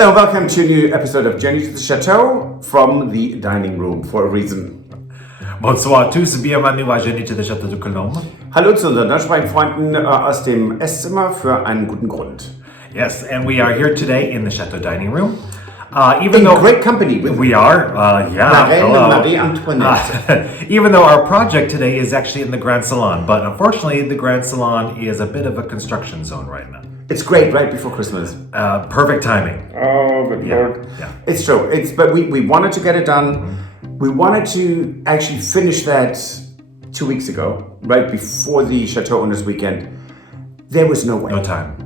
Hello, welcome to a new episode of Journey to the Chateau from the dining room for a reason. Bonsoir à tous, bienvenue à Journey to the Château de Cologne. Hallo zu unseren deutschsprachigen Freunden aus dem Esszimmer für einen guten Grund. Yes, and we are here today in the Chateau dining room. Even though great company with we are, Marie Antoinette. Even though our project today is actually in the Grand Salon, but unfortunately the Grand Salon is a bit of a construction zone right now. It's great right before Christmas. Perfect timing. Oh, good Lord. Yeah. It's true. But we wanted to get it done. We wanted to actually finish that 2 weeks ago, right before the Chateau Owners Weekend. There was no way. No time.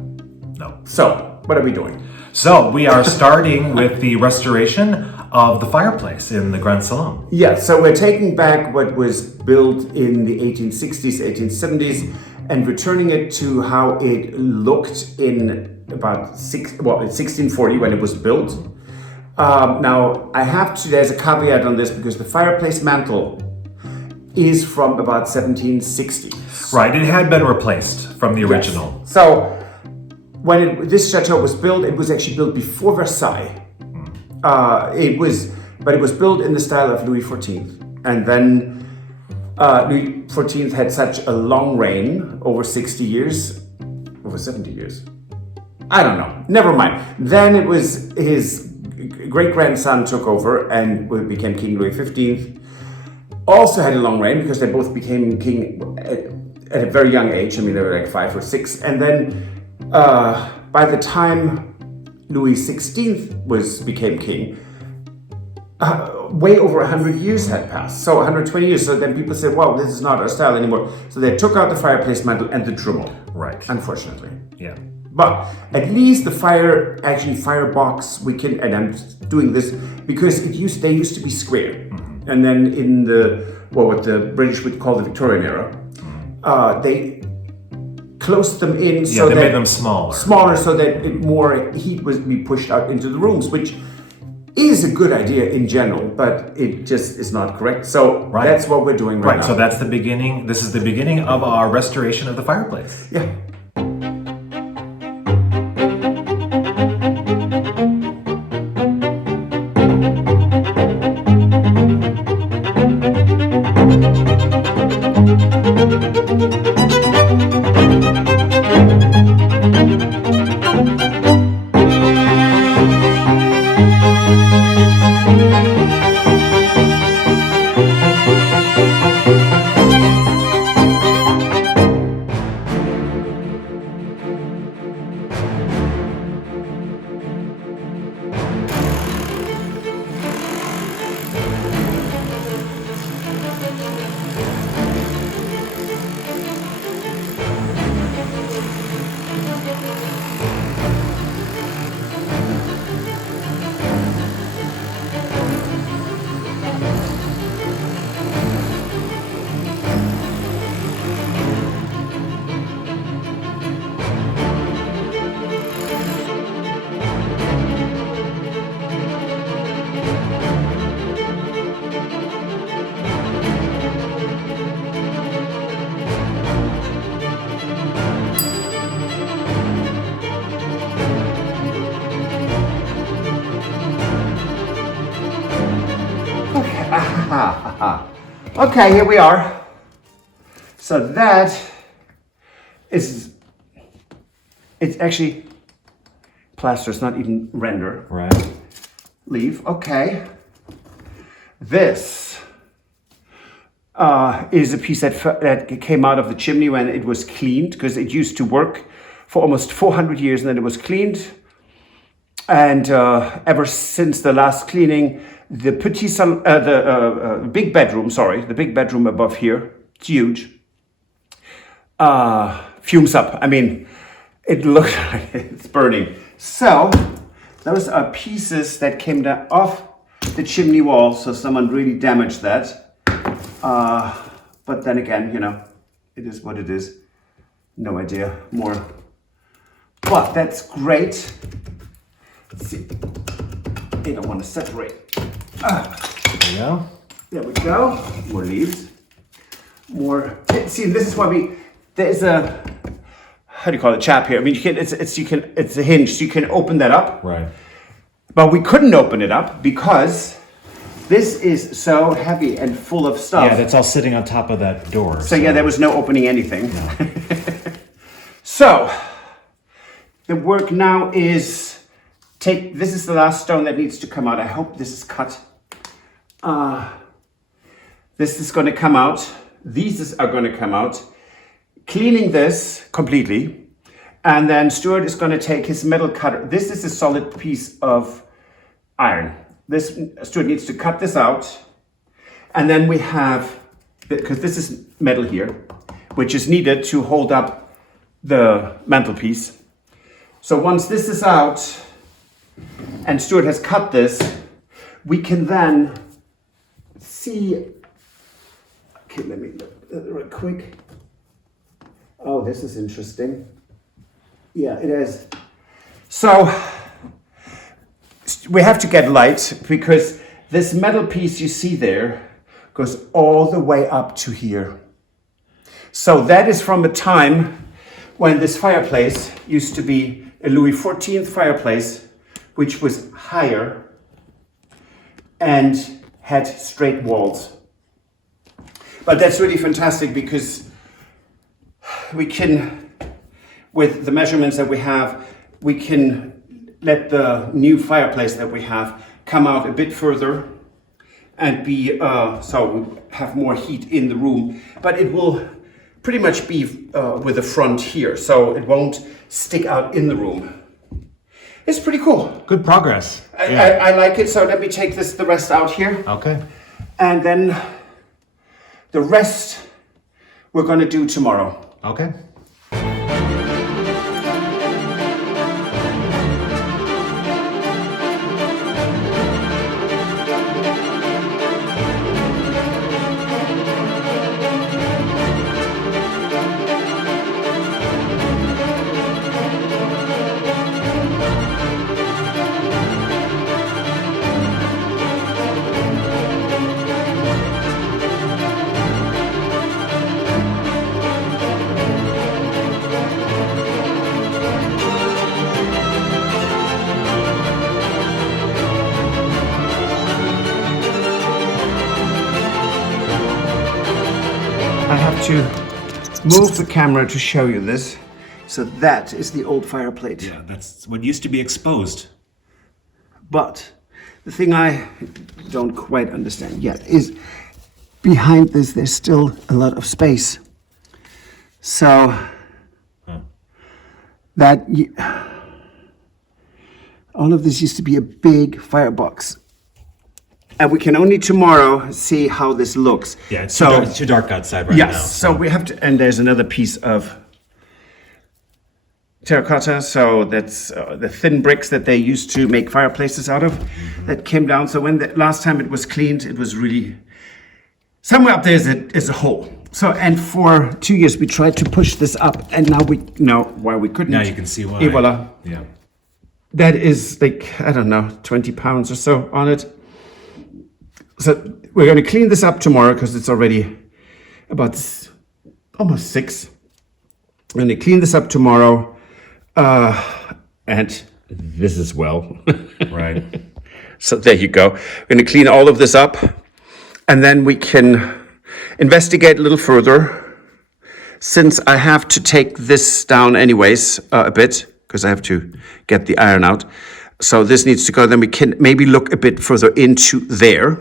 No. So, what are we doing? So, we are starting with the restoration of the fireplace in the Grand Salon. Yeah, so we're taking back what was built in the 1860s, 1870s, and returning it to how it looked in about 1640 when it was built. Now, there's a caveat on this because the fireplace mantle is from about 1760. Right, it had been replaced from the original. Yes. So, when this chateau was built, it was actually built before Versailles. It was built in the style of Louis XIV. And then Louis XIV had such a long reign, over 60 years, over 70 years. I don't know, never mind. Then it was his great-grandson took over and became King Louis XV. Also had a long reign because they both became king at a very young age. I mean, they were like 5 or 6. And then by the time Louis XVI became king, way over 100 years had passed. So 120 years. So then people said, well, this is not our style anymore. So they took out the fireplace mantle and the Dremel. Right. Unfortunately. Yeah. But at least the firebox, and I'm doing this because they used to be square. Mm-hmm. And then in what the British would call the Victorian era, they closed them in so they that made them smaller. Smaller so that more heat would be pushed out into the rooms, which is a good idea in general, but it just is not correct. So That's what we're doing right now. So that's the beginning. This is the beginning of our restoration of the fireplace. Yeah. Okay, here we are. So it's actually plaster, it's not even render. Right. Leave, okay. This is a piece that came out of the chimney when it was cleaned, because it used to work for almost 400 years and then it was cleaned. And ever since the last cleaning, the big bedroom above here, it's huge, fumes up. I mean, it looks like it's burning. So those are pieces that came down off the chimney wall. So someone really damaged that. But then again, it is what it is. No idea more. But that's great. Let's see. They don't want to separate. There you go. There we go. More leaves. More. See, this is why there's a, how do you call it, chap here? I mean, it's a hinge, so you can open that up. Right. But we couldn't open it up because this is so heavy and full of stuff. Yeah, that's all sitting on top of that door. So yeah, there was no opening anything. No. So the work now is this is the last stone that needs to come out. I hope this is cut. This is going to come out. These are going to come out. Cleaning this completely. And then Stuart is going to take his metal cutter. This is a solid piece of iron. Stuart needs to cut this out. And then we have, because this is metal here, which is needed to hold up the mantelpiece. So once this is out and Stuart has cut this, we can then see, okay, let me look real quick. Oh, this is interesting. Yeah, it is. So we have to get light because this metal piece you see there goes all the way up to here. So that is from a time when this fireplace used to be a Louis XIV fireplace, which was higher and had straight walls. But that's really fantastic because we can, with the measurements that we have, we can let the new fireplace that we have come out a bit further and be, so we have more heat in the room, but it will pretty much be with the front here, so it won't stick out in the room. It's pretty cool. Good progress. I like it, so let me take the rest out here. Okay. And then the rest we're gonna do tomorrow. Okay. I have to move the camera to show you this. So that is the old fireplace. Yeah, that's what used to be exposed. But the thing I don't quite understand yet is behind this, there's still a lot of space. So that all of this used to be a big firebox. And we can only tomorrow see how this looks. Yeah, it's too dark outside right now. Yes, so we have to, and there's another piece of terracotta, so that's the thin bricks that they used to make fireplaces out of, that came down. So when the last time it was cleaned, it was really, somewhere up there is a hole. So, and for 2 years we tried to push this up, and now we know why we couldn't. Now you can see why. Et voila. Yeah. That is like, I don't know, 20 pounds or so on it. So we're going to clean this up tomorrow because it's already about almost 6. I'm going to clean this up tomorrow. And this as well. Right. So there you go. We're going to clean all of this up. And then we can investigate a little further. Since I have to take this down anyways a bit, because I have to get the iron out. So this needs to go. Then we can maybe look a bit further into there.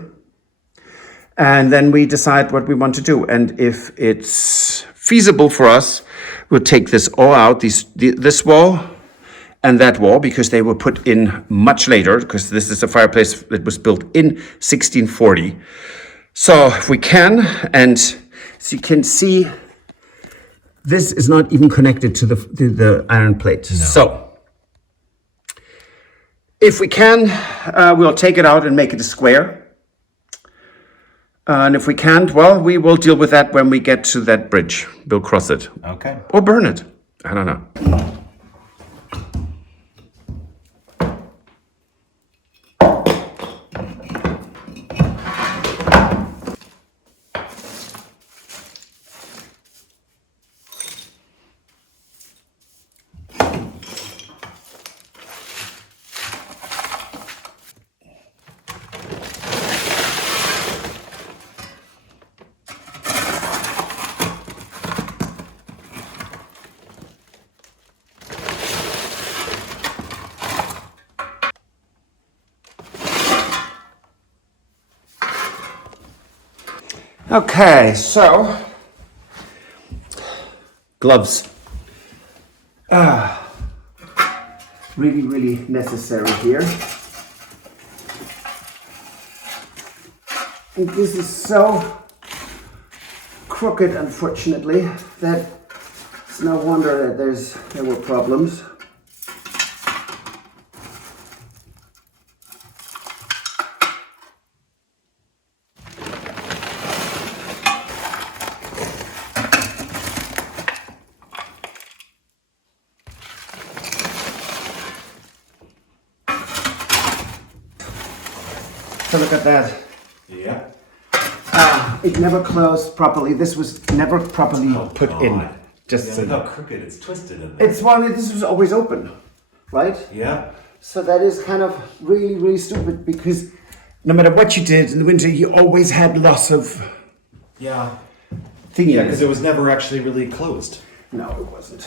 And then we decide what we want to do. And if it's feasible for us, we'll take this all out, this wall and that wall, because they were put in much later, because this is a fireplace that was built in 1640. So if we can, and so you can see, this is not even connected to the iron plate. No. So if we can, we'll take it out and make it a square. And if we can't, well, we will deal with that when we get to that bridge. We'll cross it. Okay. Or burn it. I don't know. Okay, so gloves. Really, really necessary here. And this is so crooked, unfortunately, that it's no wonder that there were problems. So look at that. Yeah. It never closed properly. This was never properly put in. Just Yeah, so look how crooked it's twisted in there. this was always open, right? Yeah. So that is kind of really, really stupid because no matter what you did in the winter, you always had lots of Yeah. thingies. Yeah, because it was never actually really closed. No, it wasn't.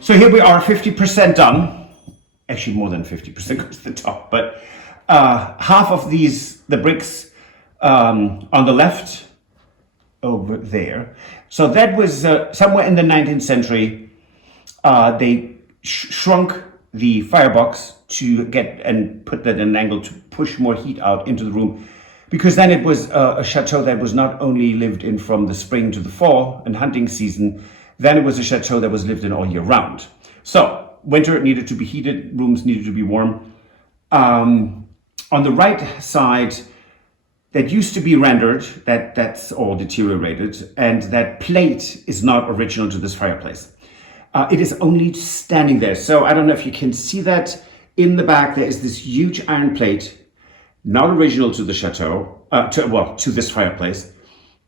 So here we are, 50% done. Actually, more than 50% goes to the top, but half of the bricks on the left over there. So that was somewhere in the 19th century. They shrunk the firebox to get and put that in an angle to push more heat out into the room, because then it was a chateau that was not only lived in from the spring to the fall and hunting season, then it was a chateau that was lived in all year round. So winter needed to be heated, rooms needed to be warm. On the right side, that used to be rendered, that's all deteriorated, and that plate is not original to this fireplace. It is only standing there. So I don't know if you can see that. In the back, there is this huge iron plate, not original to the chateau, to this fireplace.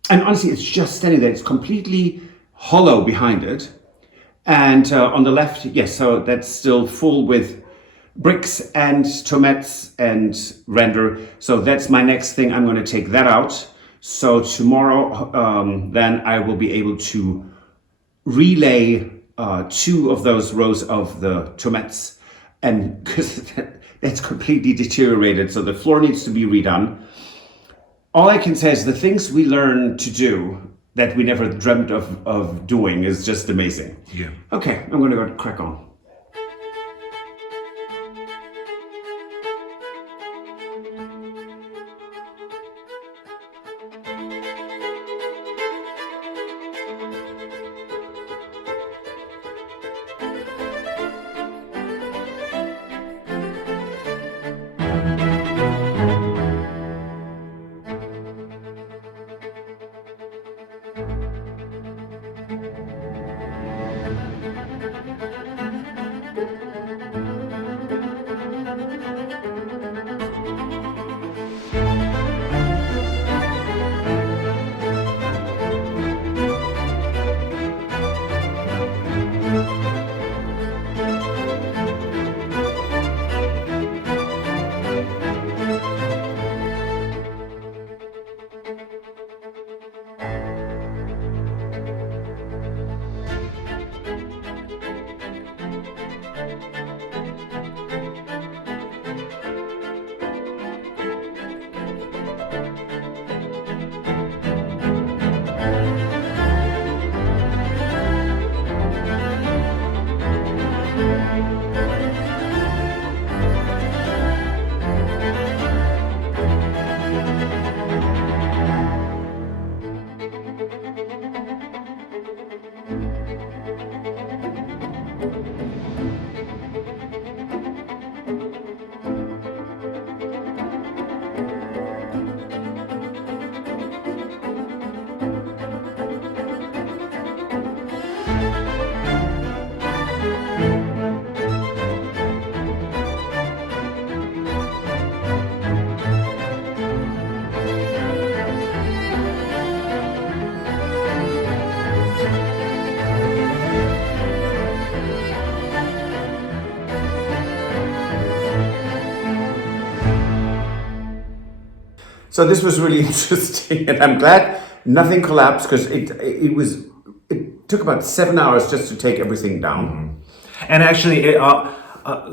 And honestly, it's just standing there. It's completely hollow behind it. And on the left, yes, so that's still full with bricks and tomates and render. So that's my next thing. I'm going to take that out. So tomorrow, then I will be able to relay 2 of those rows of the tomates, and because that's completely deteriorated, so the floor needs to be redone. All I can say is the things we learn to do that we never dreamt of doing is just amazing. Yeah. Okay, I'm going to go crack on. So this was really interesting, and I'm glad nothing collapsed, because it took about 7 hours just to take everything down. Mm-hmm. And actually,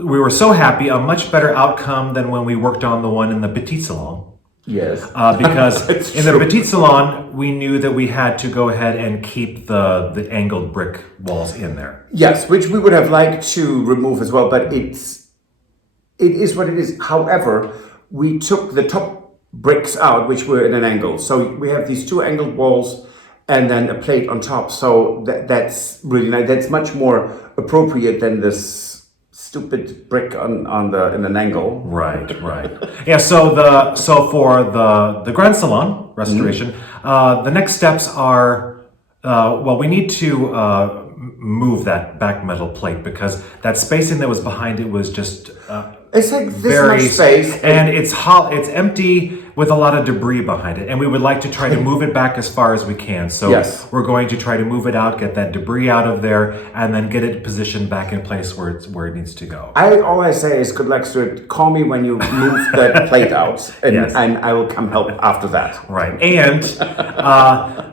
we were so happy, a much better outcome than when we worked on the one in the Petit Salon. Yes. Because in the Petit Salon, we knew that we had to go ahead and keep the angled brick walls in there. Yes, which we would have liked to remove as well, but it is what it is. However, we took the top bricks out, which were in an angle. So we have these 2 angled walls and then a plate on top. So that's really nice. That's much more appropriate than this stupid brick in an angle. Right. Yeah. So for the Grand Salon restoration, the next steps are we need to move that back metal plate, because that spacing that was behind it was just it's like this much space, and it's empty with a lot of debris behind it, and we would like to try to move it back as far as we can. So yes, we're going to try to move it out, get that debris out of there, and then get it positioned back in place where it needs to go. I always say is good luck, Stuart. Call me when you move the plate out, and, yes, and I will come help after that. Right, and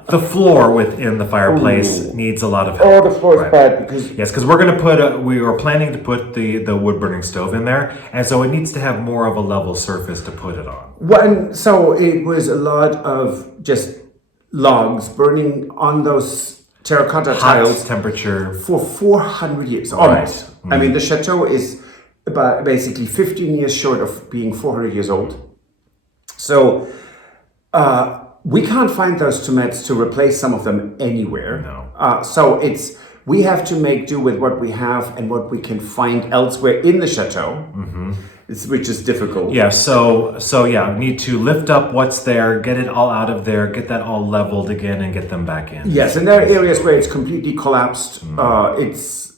the floor within the fireplace needs a lot of help. Oh, the floor is bad because we're going to we were planning to put the wood burning stove in there, and so it needs to have more of a level surface to put it on. So it was a lot of just logs burning on those terracotta tiles temperature for 400 years almost. Right. I mean, the chateau is about basically 15 years short of being 400 years old. So we can't find those tomates to replace some of them anywhere. No. So we have to make do with what we have and what we can find elsewhere in the chateau, which is difficult. Yeah, so we need to lift up what's there, get it all out of there, get that all leveled again, and get them back in. Yes, and there are areas where it's completely collapsed.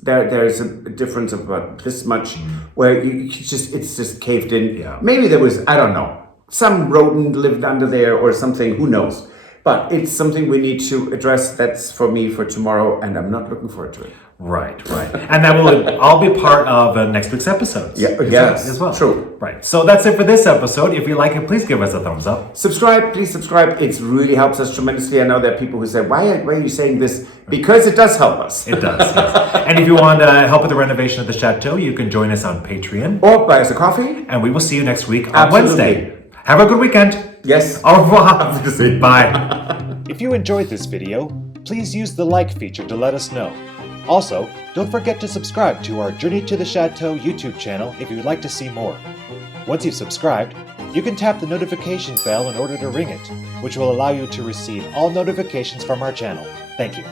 There's a difference of about this much where it's just caved in. Yeah. Maybe there was, I don't know, some rodent lived under there or something, who knows. But it's something we need to address. That's for me for tomorrow, and I'm not looking forward to it. Right. And that will all be part of next week's episodes. Yes, as well. True. Right. So that's it for this episode. If you like it, please give us a thumbs up. Please subscribe. It really helps us tremendously. I know there are people who say, why are you saying this? Because it does help us. It does. Yes. And if you want help with the renovation of the Chateau, you can join us on Patreon. Or buy us a coffee. And we will see you next week on Absolutely. Wednesday. Have a good weekend. Yes. Au revoir. Bye. If you enjoyed this video, please use the like feature to let us know. Also, don't forget to subscribe to our Journey to the Chateau YouTube channel if you would like to see more. Once you've subscribed, you can tap the notification bell in order to ring it, which will allow you to receive all notifications from our channel. Thank you.